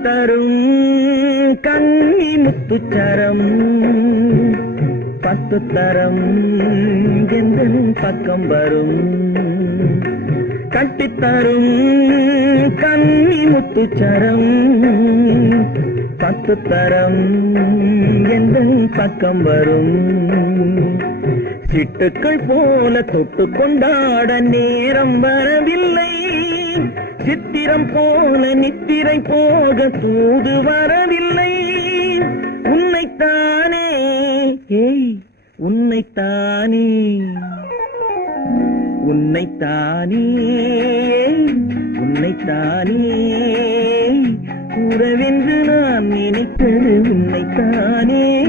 தரும் கண்ணி முத்துச்சரம் பத்து தரம் எந்தன் பக்கம் வரும்? கட்டித்தரும் கண்ணி முத்துச்சரம் பத்து தரம் எந்தன் பக்கம் வரும்? சிட்டுக்கள் போல தொட்டு கொண்டாட நேரம் வரவில்லை. சித்திரம் போல நித்திரை போக தூது வரவில்லை. உன்னைத்தானே ஏய் உன்னைத்தானே. உன்னைத்தானே உன்னைத்தானே. உறவென்று நான் நினைத்தது உன்னைத்தானே.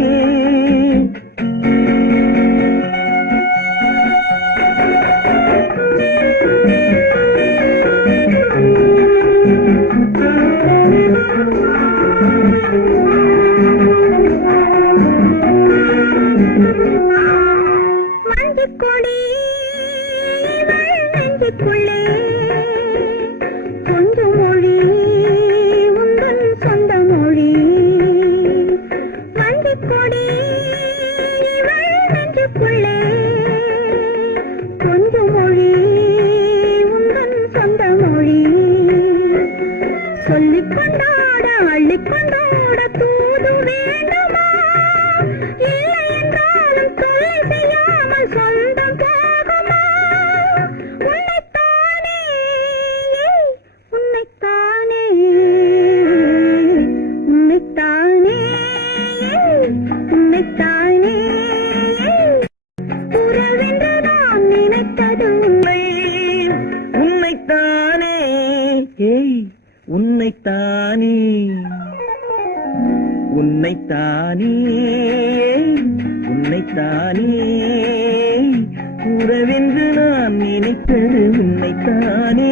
உன்னைத்தானே உன்னைத்தானே உன்னைத்தானே உறவென்று நான் நினைத்தது உன்னைத்தானே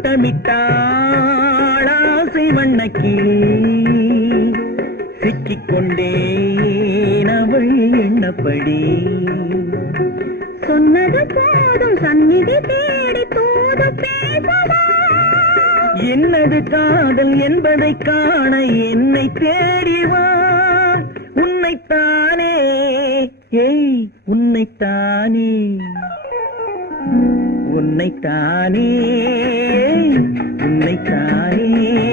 வட்டமிட்டாளாசை வண்ணக்கிளி. சிக்கிக்கொண்டேன் அவள் எண்ணப்படி சொன்னது போதும் சந்நிதி தேடி தூது பேசவா? என்னது காதல் என்பதை காண என்னை தேடிவா உன்னைத்தானே ஏய் உன்னைத்தானே. உன்னைத்தானே உன்னைத்தானே.